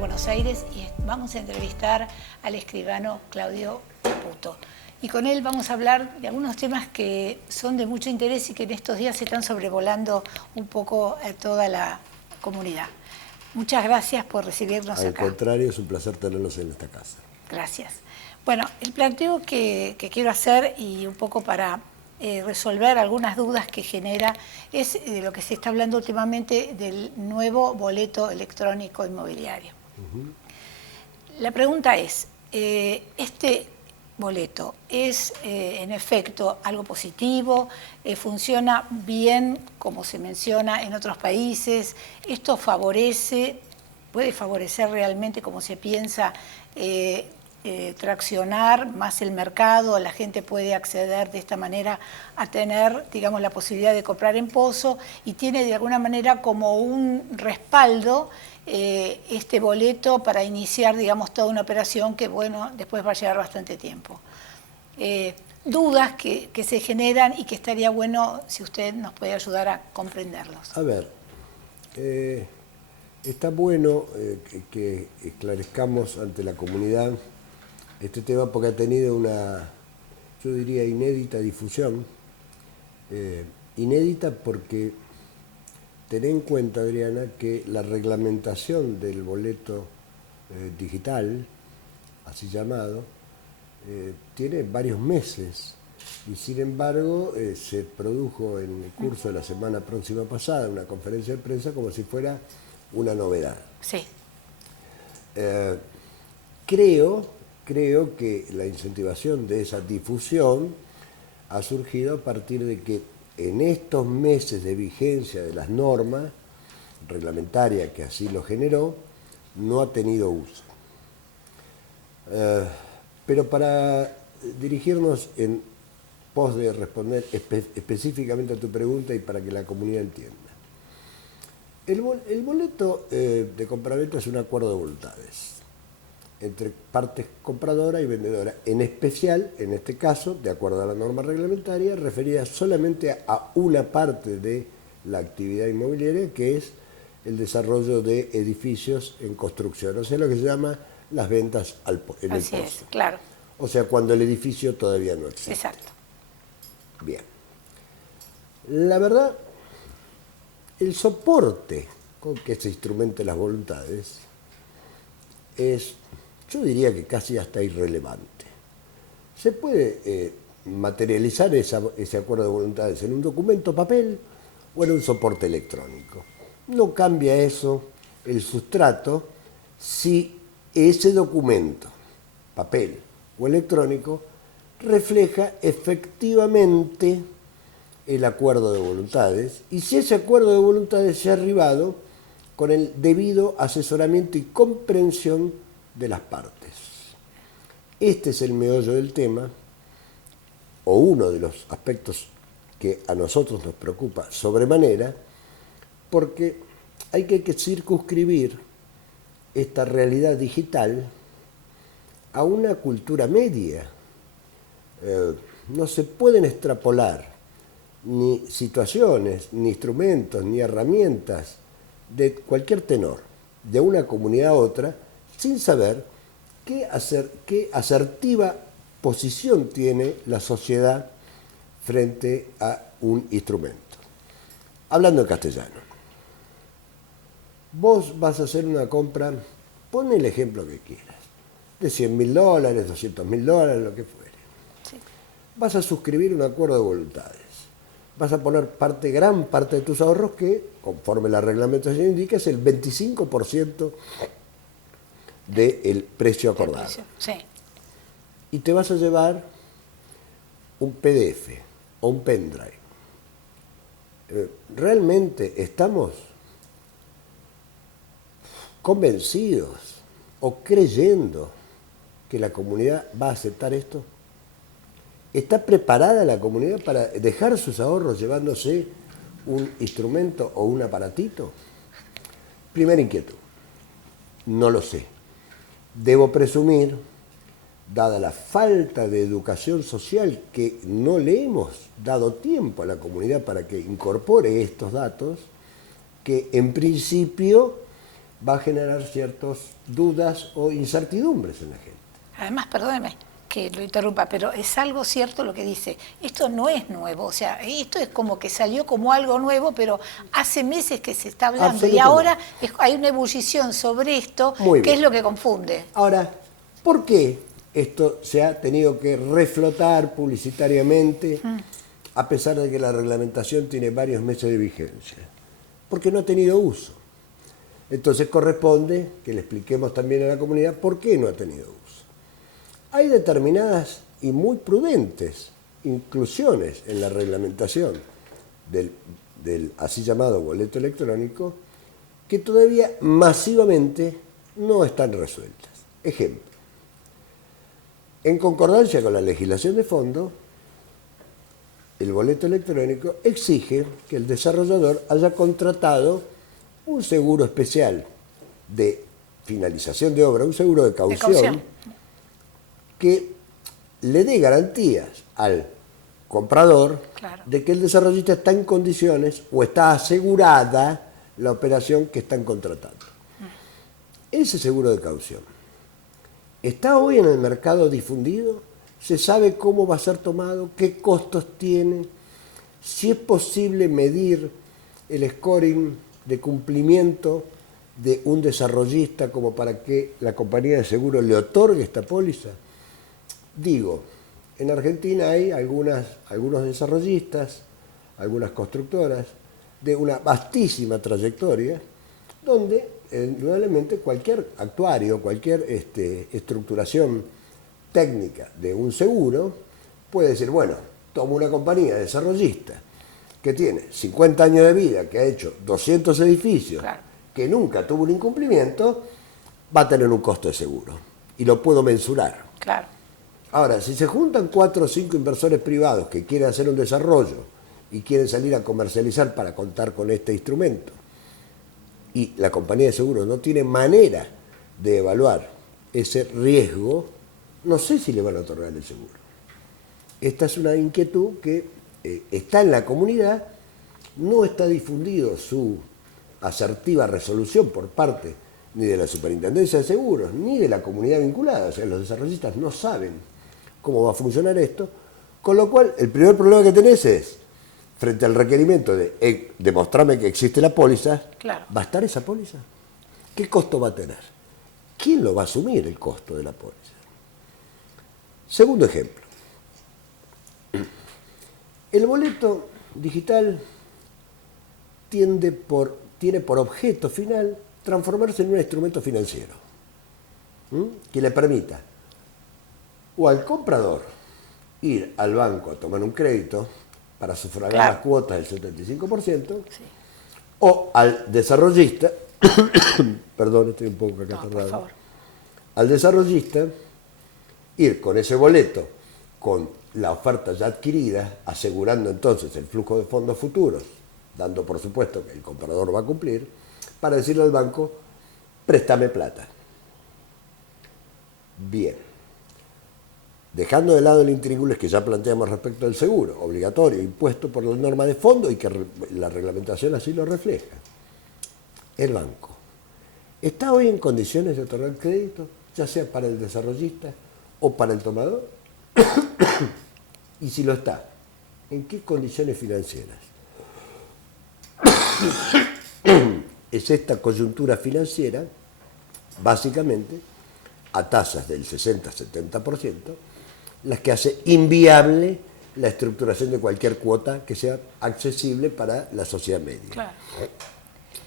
Buenos Aires y vamos a entrevistar al escribano Claudio Caputo. Y con él vamos a hablar de algunos temas que son de mucho interés y que en estos días se están sobrevolando un poco a toda la comunidad. Muchas gracias por recibirnos acá. Al contrario, es un placer tenerlos en esta casa. Gracias. Bueno, el planteo que quiero hacer y un poco para resolver algunas dudas que genera es de lo que se está hablando últimamente del nuevo boleto electrónico inmobiliario. La pregunta es, ¿este boleto es en efecto algo positivo? ¿Funciona bien como se menciona en otros países? ¿Esto puede favorecer realmente como se piensa traccionar más el mercado? ¿La gente puede acceder de esta manera a tener, digamos, la posibilidad de comprar en pozo y tiene de alguna manera como un respaldo este boleto para iniciar, digamos, toda una operación que, bueno, después va a llevar bastante tiempo? Dudas que se generan y que estaría bueno si usted nos puede ayudar a comprenderlos. A ver, está bueno que esclarezcamos ante la comunidad este tema porque ha tenido una, yo diría, inédita difusión. Inédita porque ten en cuenta, Adriana, que la reglamentación del boleto digital, así llamado, tiene varios meses y sin embargo se produjo en el curso de la semana próxima pasada una conferencia de prensa como si fuera una novedad. Sí. Creo que la incentivación de esa difusión ha surgido a partir de que en estos meses de vigencia de las normas reglamentarias que así lo generó, no ha tenido uso. Pero para dirigirnos en pos de responder específicamente a tu pregunta y para que la comunidad entienda. El boleto de compraventa es un acuerdo de voluntades entre partes compradora y vendedora, en especial, en este caso, de acuerdo a la norma reglamentaria, referida solamente a una parte de la actividad inmobiliaria, que es el desarrollo de edificios en construcción, o sea, lo que se llama las ventas en el pozo. Así es, claro. O sea, cuando el edificio todavía no existe. Exacto. Bien. La verdad, el soporte con que se instrumenten las voluntades es, yo diría que casi hasta irrelevante. Se puede materializar ese acuerdo de voluntades en un documento papel o en un soporte electrónico. No cambia eso el sustrato si ese documento, papel o electrónico, refleja efectivamente el acuerdo de voluntades y si ese acuerdo de voluntades se ha arribado con el debido asesoramiento y comprensión de las partes. Este es el meollo del tema, o uno de los aspectos que a nosotros nos preocupa sobremanera, porque hay que circunscribir esta realidad digital a una cultura media. No se pueden extrapolar ni situaciones, ni instrumentos, ni herramientas de cualquier tenor, de una comunidad a otra, sin saber qué asertiva posición tiene la sociedad frente a un instrumento. Hablando en castellano, vos vas a hacer una compra, pon el ejemplo que quieras, de $100.000, $200.000, lo que fuere. Sí. Vas a suscribir un acuerdo de voluntades. Vas a poner gran parte de tus ahorros que, conforme la reglamentación indica, es el 25% del precio acordado. Sí. Y te vas a llevar un PDF o un pendrive. ¿Realmente estamos convencidos o creyendo que la comunidad va a aceptar esto? ¿Está preparada la comunidad para dejar sus ahorros llevándose un instrumento o un aparatito? Primera inquietud. No lo sé. Debo presumir, dada la falta de educación social que no le hemos dado tiempo a la comunidad para que incorpore estos datos, que en principio va a generar ciertas dudas o incertidumbres en la gente. Además, perdóneme que lo interrumpa, pero es algo cierto lo que dice. Esto no es nuevo, o sea, esto es como que salió como algo nuevo, pero hace meses que se está hablando y ahora hay una ebullición sobre esto, que es lo que confunde. Ahora, ¿por qué esto se ha tenido que reflotar publicitariamente a pesar de que la reglamentación tiene varios meses de vigencia? Porque no ha tenido uso. Entonces corresponde que le expliquemos también a la comunidad por qué no ha tenido uso. Hay determinadas y muy prudentes inclusiones en la reglamentación del así llamado boleto electrónico que todavía masivamente no están resueltas. Ejemplo, en concordancia con la legislación de fondo, el boleto electrónico exige que el desarrollador haya contratado un seguro especial de finalización de obra, un seguro de caución, que le dé garantías al comprador de que el desarrollista está en condiciones o está asegurada la operación que están contratando. Ese seguro de caución está hoy en el mercado difundido, se sabe cómo va a ser tomado, qué costos tiene, si es posible medir el scoring de cumplimiento de un desarrollista como para que la compañía de seguro le otorgue esta póliza. Digo, en Argentina hay algunos desarrollistas, algunas constructoras de una vastísima trayectoria, donde indudablemente cualquier actuario, cualquier estructuración técnica de un seguro puede decir, bueno, tomo una compañía desarrollista que tiene 50 años de vida, que ha hecho 200 edificios, que nunca tuvo un incumplimiento, va a tener un costo de seguro y lo puedo mensurar. Ahora, si se juntan 4 o 5 inversores privados que quieren hacer un desarrollo y quieren salir a comercializar para contar con este instrumento, y la compañía de seguros no tiene manera de evaluar ese riesgo, no sé si le van a otorgar el seguro. Esta es una inquietud que está en la comunidad, no está difundido su asertiva resolución por parte ni de la Superintendencia de Seguros, ni de la comunidad vinculada, o sea, los desarrollistas no saben cómo va a funcionar esto, con lo cual el primer problema que tenés es, frente al requerimiento de demostrarme que existe la póliza, ¿va a estar esa póliza? ¿Qué costo va a tener? ¿Quién lo va a asumir el costo de la póliza? Segundo ejemplo. El boleto digital tiene por objeto final transformarse en un instrumento financiero que le permita o al comprador ir al banco a tomar un crédito para sufragar las cuotas del 75%, o al desarrollista, perdón, estoy un poco acá tardado, al desarrollista ir con ese boleto, con la oferta ya adquirida, asegurando entonces el flujo de fondos futuros, dando por supuesto que el comprador va a cumplir, para decirle al banco, préstame plata. Bien. Dejando de lado el intríngulis que ya planteamos respecto al seguro, obligatorio, impuesto por la norma de fondo y que la reglamentación así lo refleja. El banco está hoy en condiciones de otorgar crédito, ya sea para el desarrollista o para el tomador. Y si lo está, ¿en qué condiciones financieras? Es esta coyuntura financiera, básicamente, a tasas del 60-70%, las que hace inviable la estructuración de cualquier cuota que sea accesible para la sociedad media.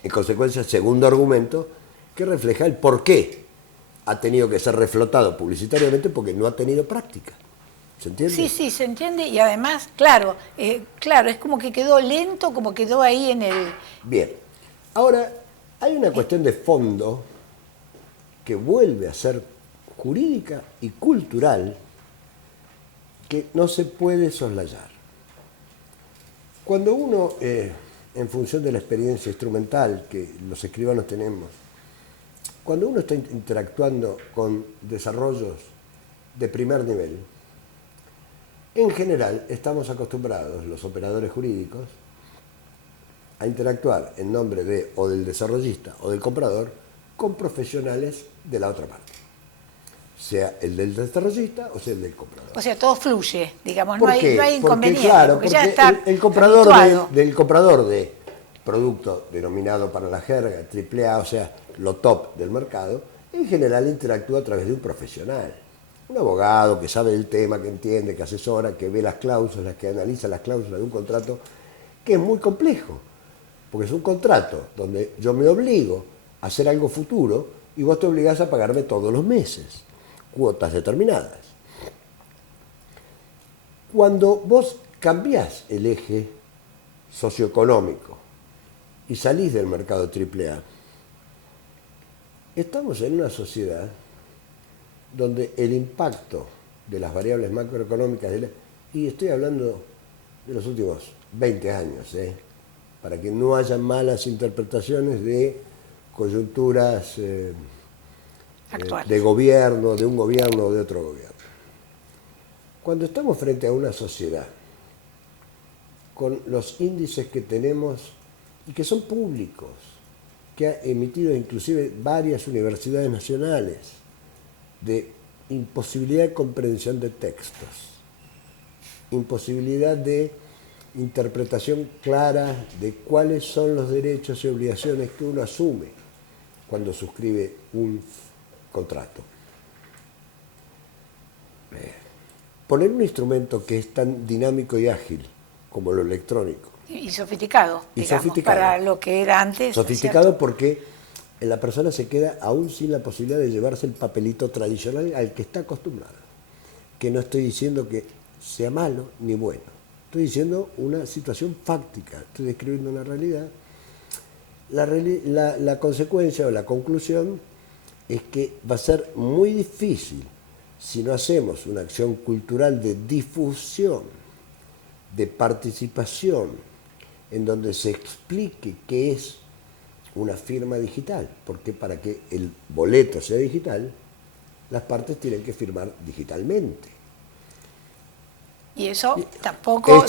En consecuencia, segundo argumento que refleja el por qué ha tenido que ser reflotado publicitariamente, porque no ha tenido práctica. ¿Se entiende? Sí, sí, se entiende, y además, claro, es como que quedó lento, como quedó ahí en el... Bien. Ahora, hay una cuestión de fondo que vuelve a ser jurídica y cultural que no se puede soslayar. Cuando uno, en función de la experiencia instrumental que los escribanos tenemos, cuando uno está interactuando con desarrollos de primer nivel, en general estamos acostumbrados, los operadores jurídicos, a interactuar en nombre de o del desarrollista o del comprador con profesionales de la otra parte, sea el del desarrollista o sea el del comprador. O sea, todo fluye, digamos, ¿Por no qué? hay inconveniente. Porque, claro, porque porque ya está el comprador habituado. del comprador de producto denominado para la jerga AAA, o sea, lo top del mercado, en general interactúa a través de un profesional. Un abogado que sabe del tema, que entiende, que asesora, que ve las cláusulas, que analiza las cláusulas de un contrato, que es muy complejo, porque es un contrato donde yo me obligo a hacer algo futuro y vos te obligás a pagarme todos los meses, cuotas determinadas. Cuando vos cambiás el eje socioeconómico y salís del mercado AAA, estamos en una sociedad donde el impacto de las variables macroeconómicas, y estoy hablando de los últimos 20 años, para que no haya malas interpretaciones de coyunturas de gobierno, de un gobierno o de otro gobierno. Cuando estamos frente a una sociedad con los índices que tenemos y que son públicos, que ha emitido inclusive varias universidades nacionales, de imposibilidad de comprensión de textos, imposibilidad de interpretación clara de cuáles son los derechos y obligaciones que uno asume cuando suscribe un contrato. Poner un instrumento que es tan dinámico y ágil como lo electrónico. Y sofisticado, digamos, para lo que era antes. Sofisticado porque la persona se queda aún sin la posibilidad de llevarse el papelito tradicional al que está acostumbrado. Que no estoy diciendo que sea malo ni bueno. Estoy diciendo una situación fáctica. Estoy describiendo una realidad. La consecuencia o la conclusión es que va a ser muy difícil si no hacemos una acción cultural de difusión, de participación, en donde se explique qué es una firma digital, porque para que el boleto sea digital, las partes tienen que firmar digitalmente. Y eso tampoco,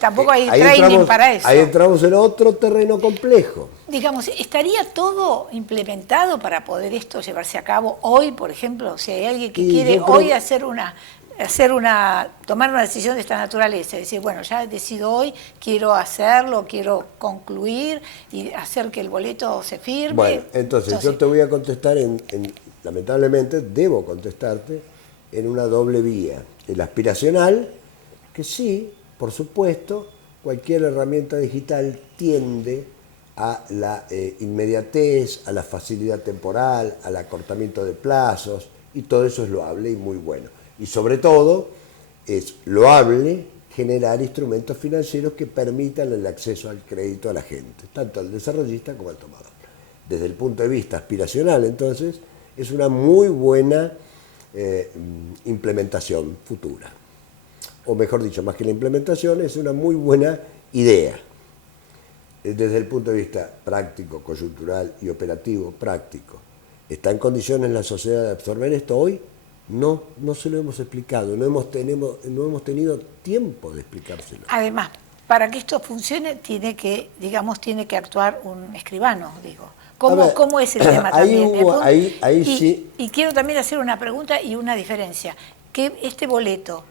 tampoco hay training para eso. Ahí entramos en otro terreno complejo. Digamos, ¿estaría todo implementado para poder esto llevarse a cabo hoy, por ejemplo? Si hay alguien que quiere hoy tomar una decisión de esta naturaleza, decir, bueno, ya decido hoy, quiero hacerlo, quiero concluir y hacer que el boleto se firme. Bueno, entonces yo te voy a contestar lamentablemente, debo contestarte en una doble vía. El aspiracional, que sí, por supuesto, cualquier herramienta digital tiende a la inmediatez, a la facilidad temporal, al acortamiento de plazos, y todo eso es loable y muy bueno. Y sobre todo, es loable generar instrumentos financieros que permitan el acceso al crédito a la gente, tanto al desarrollista como al tomador. Desde el punto de vista aspiracional, entonces, es una muy buena implementación futura. O mejor dicho, más que la implementación, es una muy buena idea. Desde el punto de vista práctico, coyuntural y operativo práctico, ¿está en condiciones la sociedad de absorber esto hoy? No, no se lo hemos explicado, no hemos tenido tiempo de explicárselo. Además, para que esto funcione, tiene que actuar un escribano, digo. ¿Cómo es el tema también? Y quiero también hacer una pregunta y una diferencia. Que este boleto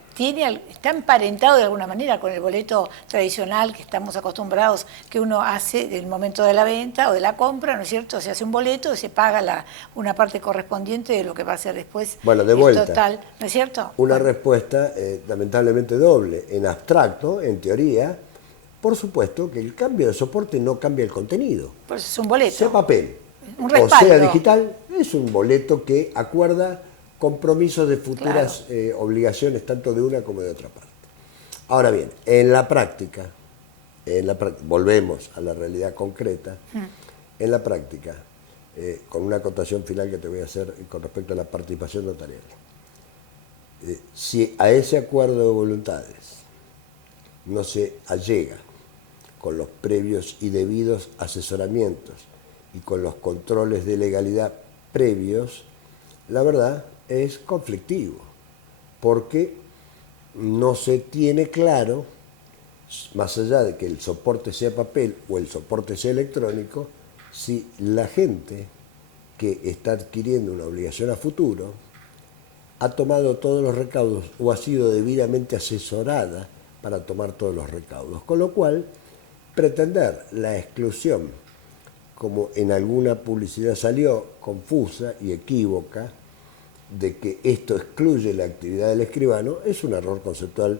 está emparentado de alguna manera con el boleto tradicional que estamos acostumbrados, que uno hace del momento de la venta o de la compra, ¿no es cierto? Se hace un boleto y se paga una parte correspondiente de lo que va a ser después el total, ¿no es cierto? Una respuesta lamentablemente doble. En abstracto, en teoría, por supuesto que el cambio de soporte no cambia el contenido. Pues es un boleto. Sea papel o sea digital, es un boleto que acuerda compromisos de futuras obligaciones tanto de una como de otra parte. Ahora bien, en la práctica, volvemos a la realidad concreta, en la práctica, con una acotación final que te voy a hacer con respecto a la participación notarial. Si a ese acuerdo de voluntades no se allega con los previos y debidos asesoramientos y con los controles de legalidad previos, la verdad es conflictivo, porque no se tiene claro, más allá de que el soporte sea papel o el soporte sea electrónico, si la gente que está adquiriendo una obligación a futuro, ha tomado todos los recaudos o ha sido debidamente asesorada para tomar todos los recaudos. Con lo cual, pretender la exclusión, como en alguna publicidad salió, confusa y equívoca, de que esto excluye la actividad del escribano, es un error conceptual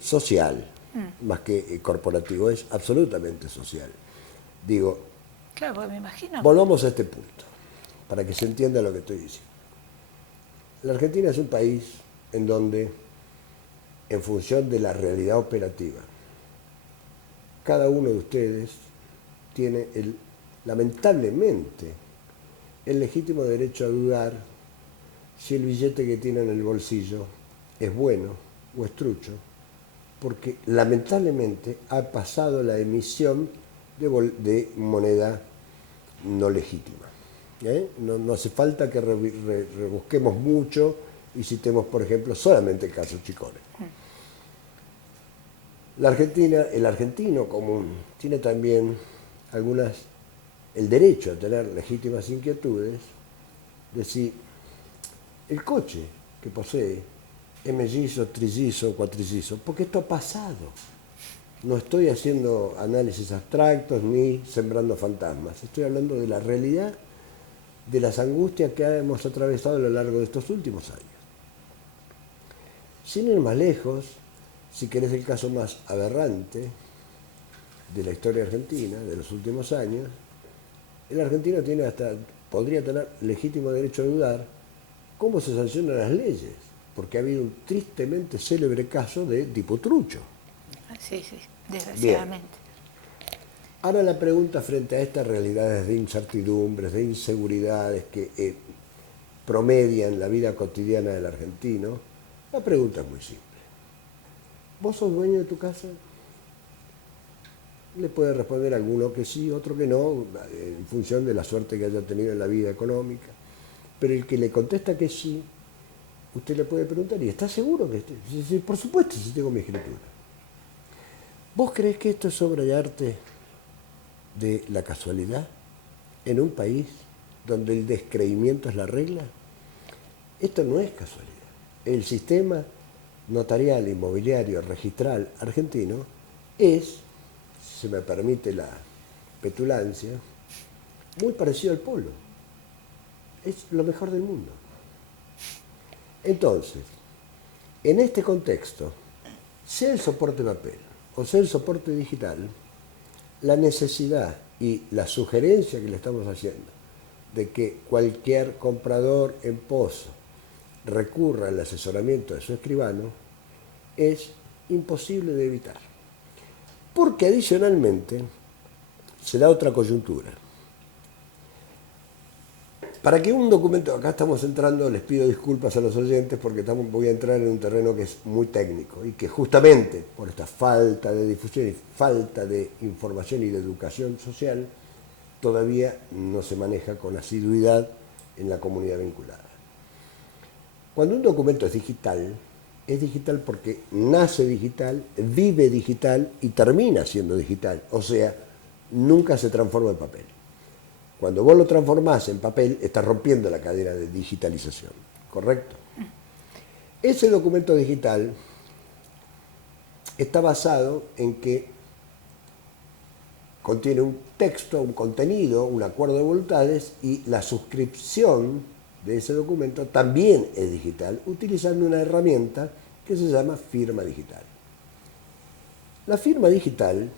social, más que corporativo, es absolutamente social. Digo, Claro, pues me imagino. volvamos a este punto, para que se entienda lo que estoy diciendo. La Argentina es un país en donde, en función de la realidad operativa, cada uno de ustedes tiene, lamentablemente, el legítimo derecho a dudar si el billete que tiene en el bolsillo es bueno o es trucho, porque lamentablemente ha pasado la emisión de moneda no legítima. No hace falta que rebusquemos mucho y citemos, por ejemplo, solamente el caso Chicone. La Argentina, el argentino común, tiene también el derecho a tener legítimas inquietudes de si el coche que posee es mellizo, trillizo, cuatrillizo, porque esto ha pasado. No estoy haciendo análisis abstractos ni sembrando fantasmas, estoy hablando de la realidad de las angustias que hemos atravesado a lo largo de estos últimos años. Sin ir más lejos, si querés el caso más aberrante de la historia argentina, de los últimos años, el argentino podría tener legítimo derecho a dudar cómo se sancionan las leyes, porque ha habido un tristemente célebre caso de tipo trucho. Sí, desgraciadamente. Bien. Ahora la pregunta frente a estas realidades de incertidumbres, de inseguridades que promedian la vida cotidiana del argentino, la pregunta es muy simple. ¿Vos sos dueño de tu casa? Le puede responder alguno que sí, otro que no, en función de la suerte que haya tenido en la vida económica. Pero el que le contesta que sí, usted le puede preguntar, ¿y está seguro que esté? Sí, por supuesto, si tengo mi escritura. ¿Vos creés que esto es obra y arte de la casualidad en un país donde el descreimiento es la regla? Esto no es casualidad. El sistema notarial, inmobiliario, registral argentino es, si se me permite la petulancia, muy parecido al polo. Es lo mejor del mundo. Entonces, en este contexto, sea el soporte papel o sea el soporte digital, la necesidad y la sugerencia que le estamos haciendo de que cualquier comprador en pozo recurra al asesoramiento de su escribano es imposible de evitar. Porque adicionalmente se da otra coyuntura. Para que un documento, acá estamos entrando, les pido disculpas a los oyentes porque voy a entrar en un terreno que es muy técnico y que justamente por esta falta de difusión y falta de información y de educación social todavía no se maneja con asiduidad en la comunidad vinculada. Cuando un documento es digital porque nace digital, vive digital y termina siendo digital, o sea, nunca se transforma en papel. Cuando vos lo transformás en papel, estás rompiendo la cadena de digitalización, ¿correcto? Ese documento digital está basado en que contiene un texto, un contenido, un acuerdo de voluntades y la suscripción de ese documento también es digital, utilizando una herramienta que se llama firma digital. La firma digital,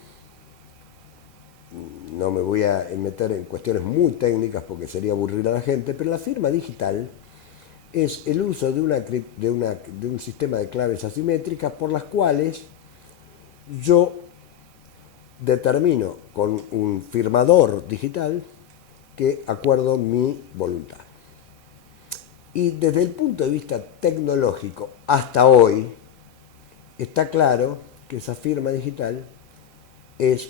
no me voy a meter en cuestiones muy técnicas porque sería aburrir a la gente, pero la firma digital es el uso de un sistema de claves asimétricas por las cuales yo determino con un firmador digital que acuerdo mi voluntad. Y desde el punto de vista tecnológico, hasta hoy, está claro que esa firma digital es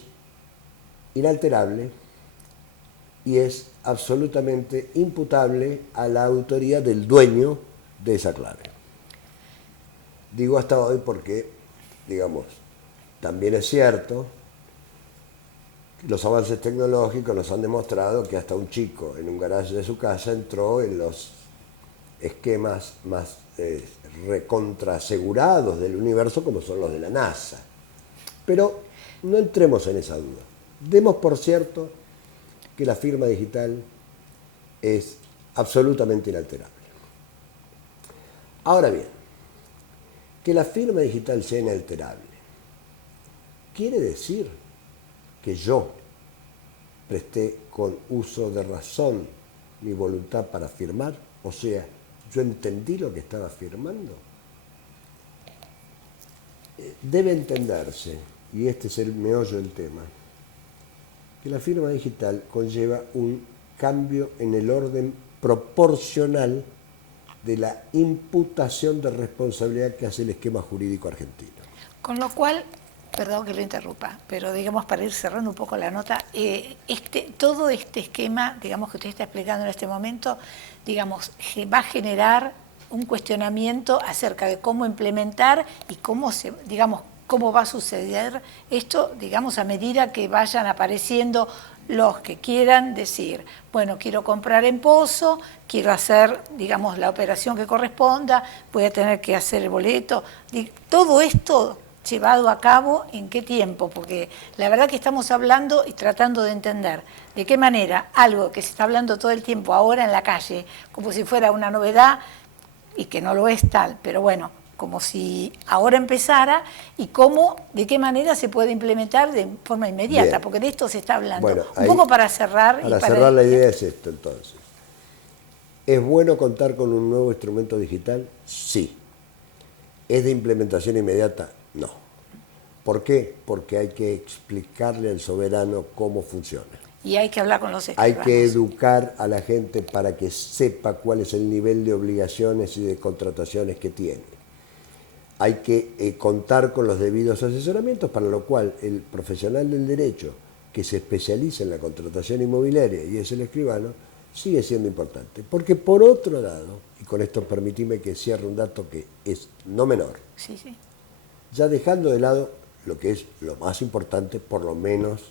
inalterable y es absolutamente imputable a la autoría del dueño de esa clave. Digo hasta hoy porque, digamos, también es cierto Los avances tecnológicos nos han demostrado que hasta un chico en un garaje de su casa entró en los esquemas más recontra asegurados del universo, como son los de la NASA. Pero no entremos en esa duda. Demos por cierto que la firma digital es absolutamente inalterable. Ahora bien, que la firma digital sea inalterable quiere decir que yo presté con uso de razón mi voluntad para firmar, o sea, yo entendí lo que estaba firmando. Debe entenderse, y este es el meollo del tema, que la firma digital conlleva un cambio en el orden proporcional de la imputación de responsabilidad que hace el esquema jurídico argentino. Con lo cual, perdón que lo interrumpa, pero digamos para ir cerrando un poco la nota, todo este esquema, digamos que usted está explicando en este momento, digamos, va a generar un cuestionamiento acerca de cómo implementar y cómo cómo va a suceder esto, digamos, a medida que vayan apareciendo los que quieran decir, bueno, quiero comprar en Pozo, quiero hacer, digamos, la operación que corresponda, voy a tener que hacer el boleto. Todo esto llevado a cabo, ¿en qué tiempo? Porque la verdad que estamos hablando y tratando de entender de qué manera algo que se está hablando todo el tiempo ahora en la calle, como si fuera una novedad, y que no lo es tal, pero bueno, como si ahora empezara, y cómo, de qué manera se puede implementar de forma inmediata, Bien. porque de esto se está hablando. Bueno, un poco para cerrar. Para cerrar la idea es esto, entonces. ¿Es bueno contar con un nuevo instrumento digital? Sí. ¿Es de implementación inmediata? No. ¿Por qué? Porque hay que explicarle al soberano cómo funciona. Y hay que hablar con los escribanos. Hay que educar a la gente para que sepa cuál es el nivel de obligaciones y de contrataciones que tiene. Hay que contar con los debidos asesoramientos, para lo cual el profesional del derecho que se especializa en la contratación inmobiliaria, y es el escribano, sigue siendo importante. Porque por otro lado, y con esto permitime que cierre un dato que es no menor, sí. Ya dejando de lado lo que es lo más importante, por lo menos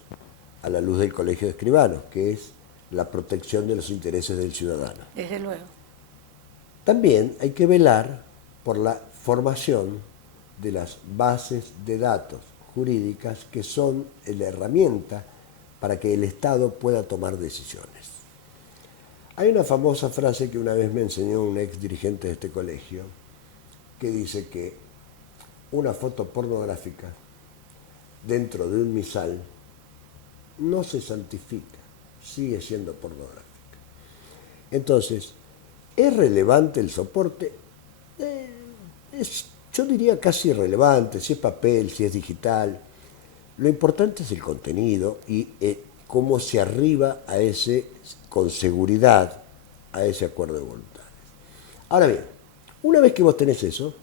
a la luz del Colegio de Escribanos, que es la protección de los intereses del ciudadano. Desde luego. También hay que velar por la formación de las bases de datos jurídicas que son la herramienta para que el Estado pueda tomar decisiones. Hay una famosa frase que una vez me enseñó un ex dirigente de este colegio, que dice que una foto pornográfica dentro de un misal no se santifica, sigue siendo pornográfica. Entonces, ¿es relevante el soporte? Yo diría casi irrelevante, si es papel, si es digital. Lo importante es el contenido y cómo se arriba a ese, con seguridad, a ese acuerdo de voluntades. Ahora bien, una vez que vos tenés eso,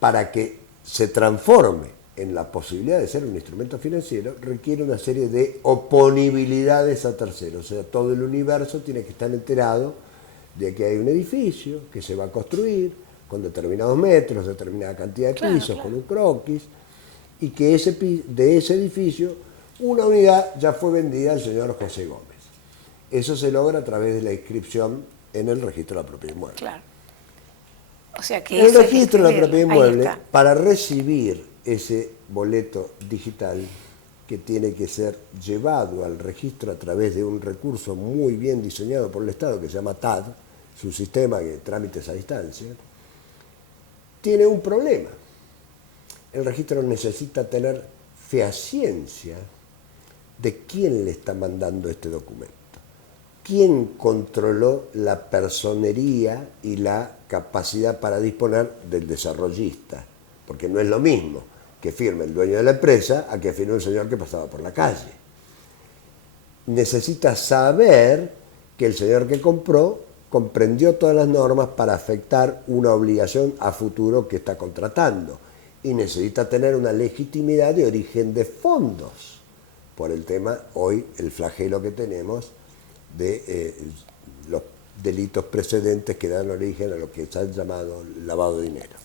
para que se transforme en la posibilidad de ser un instrumento financiero, requiere una serie de oponibilidades a terceros. O sea, todo el universo tiene que estar enterado de que hay un edificio que se va a construir con determinados metros, determinada cantidad de pisos, con un croquis, y que de ese edificio una unidad ya fue vendida al señor José Gómez. Eso se logra a través de la inscripción en el registro de la propiedad inmueble. Claro. O sea que el registro de la propiedad inmueble, está. para recibir ese boleto digital que tiene que ser llevado al registro a través de un recurso muy bien diseñado por el Estado que se llama TAD, su sistema de trámites a distancia, tiene un problema. El registro necesita tener fehaciencia de quién le está mandando este documento. ¿Quién controló la personería y la capacidad para disponer del desarrollista? Porque no es lo mismo que firme el dueño de la empresa a que firme un señor que pasaba por la calle. Necesita saber que el señor que compró comprendió todas las normas para afectar una obligación a futuro que está contratando. Y necesita tener una legitimidad de origen de fondos. Por el tema, hoy, el flagelo que tenemos de los delitos precedentes que dan origen a lo que se ha llamado lavado de dinero.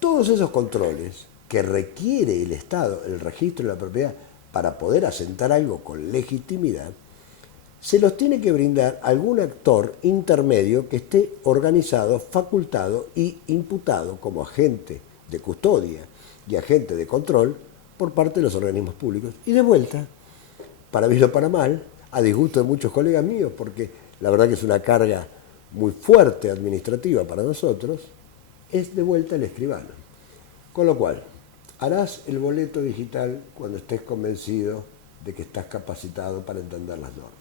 Todos esos controles que requiere el Estado, el registro de la propiedad, para poder asentar algo con legitimidad, se los tiene que brindar algún actor intermedio que esté organizado, facultado y imputado como agente de custodia y agente de control por parte de los organismos públicos. Y de vuelta, para bien o para mal, a disgusto de muchos colegas míos, porque la verdad que es una carga muy fuerte administrativa para nosotros, es de vuelta el escribano. Con lo cual, harás el boleto digital cuando estés convencido de que estás capacitado para entender las normas.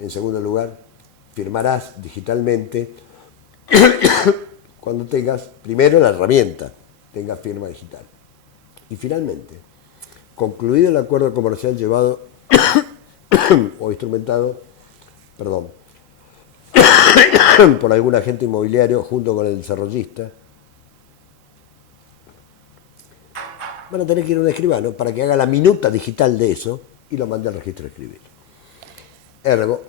En segundo lugar, firmarás digitalmente cuando tengas primero la herramienta, tengas firma digital. Y finalmente, concluido el acuerdo comercial llevado o instrumentado, por algún agente inmobiliario junto con el desarrollista, van a tener que ir a un escribano para que haga la minuta digital de eso y lo mande al registro de escribir. Ergo,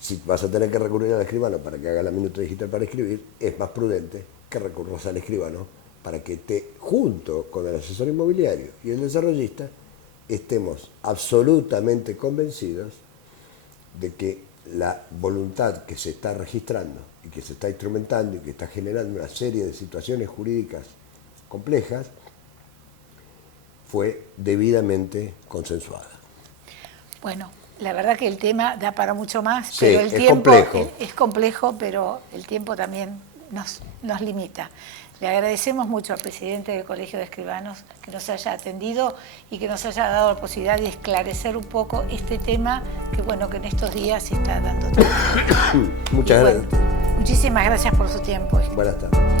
si vas a tener que recurrir al escribano para que haga la minuta digital para escribir, es más prudente que recurras al escribano para que junto con el asesor inmobiliario y el desarrollista, estemos absolutamente convencidos de que la voluntad que se está registrando y que se está instrumentando y que está generando una serie de situaciones jurídicas complejas fue debidamente consensuada. Bueno, la verdad que el tema da para mucho más, Sí, pero el es tiempo complejo. es complejo, pero el tiempo también nos limita. Le agradecemos mucho al presidente del Colegio de Escribanos que nos haya atendido y que nos haya dado la posibilidad de esclarecer un poco este tema que, bueno, que en estos días se está dando. Muchas gracias. Muchísimas gracias por su tiempo. Buenas tardes.